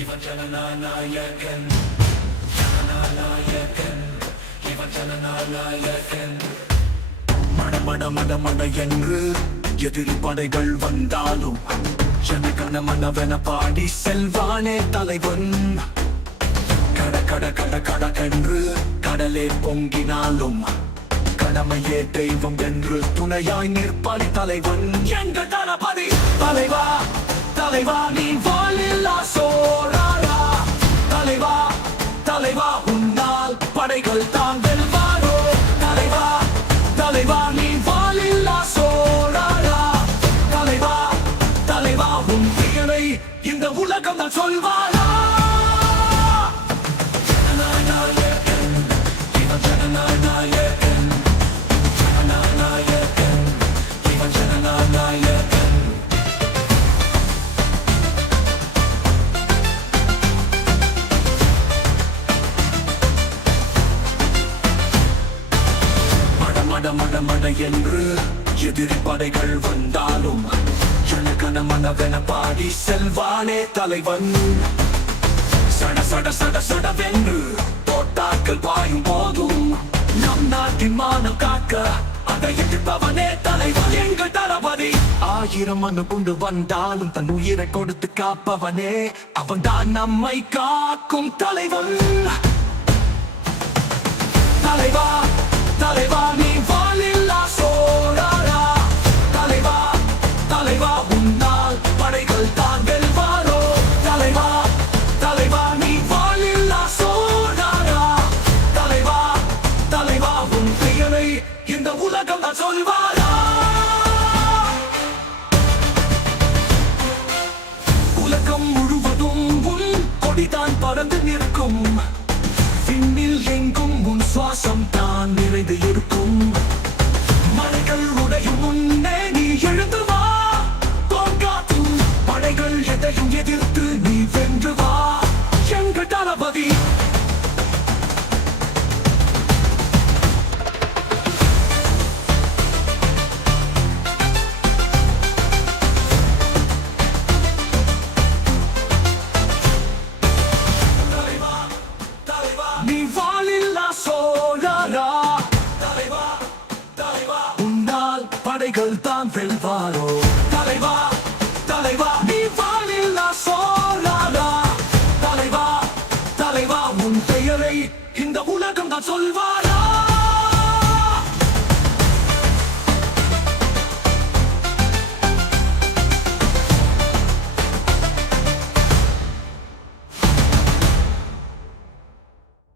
இவன் ஜனநாயகன் ஜனநாயகன் இவன் ஜனநாயகன். மட மட மட மட என்று எதிரி படைகள் வந்தாலும் ஜனகன மனவென பாடி செல்வானே தலைவன். கட கட கட கட என்று கடலே பொங்கினாலும் கடமையே தெய்வம் என்று துணையாய் நிற்பான் தலைவன். எங்கள் தளபதி தலைவா தலைவா நீ வாழில்லா சோழரா. தலைவா தலைவா உன்னால் படைகள் தான் வெல்வாரோ. தலைவா தலைவா நீ வாழில்லா சோழரா. தலைவா தலைவா உன் பெயரை இந்த உலகம் தான் சொல்வாரா. ஜனநாயகன் இவன் ஜனநாயகன் ஜனநாயகன் இவன் ஜனநாயகன். மட மட மட என்று எதிரி படைகள் வந்தாலும் ஜனகன மனவென பாடி செல்வானே தலைவன். சட சட சட சடவென்று தோட்டாக்கள் பாயும் போதும் நம் நாட்டின் மானம் காக்க அதை எதிர்ப்பவனே தலைவன் எங்கள் தளபதி. 1000 மனு கொண்டு வந்தாலும் தன் உயிரை கொடுத்து காப்பவனே அவன் தான் நம்மை காக்கும் தலைவன். தலைவா தலைவா நீ வாழில்லா சோழரா. தலைவா தலைவா உன்னால் படைகள் தான் வெல்வாரோ. தலைவா தலைவா நீ வாழில்லா சோழரா. தலைவா தலைவா உன் பெயரை இந்த உலகம் தான் சொல்வாரா. உலகம் முழுவதும் உன் கொடிதான் பறந்து நிற்கும். விண்ணில் எங்கும் உன் சுவாசம் தான் நிறைந்து இருக்கும். மலைகள் உடையும் முன்னே நீ எழுந்து வா. தோற்காற்றும் படைகள் எதையும் எதிர்த்து நீ வென்று வா. எங்கள் தளபதி நீ வாழில்லா சோழரா. தலைவா தலைவா உன்னால் படைகள் தான் வெல்வாரோ.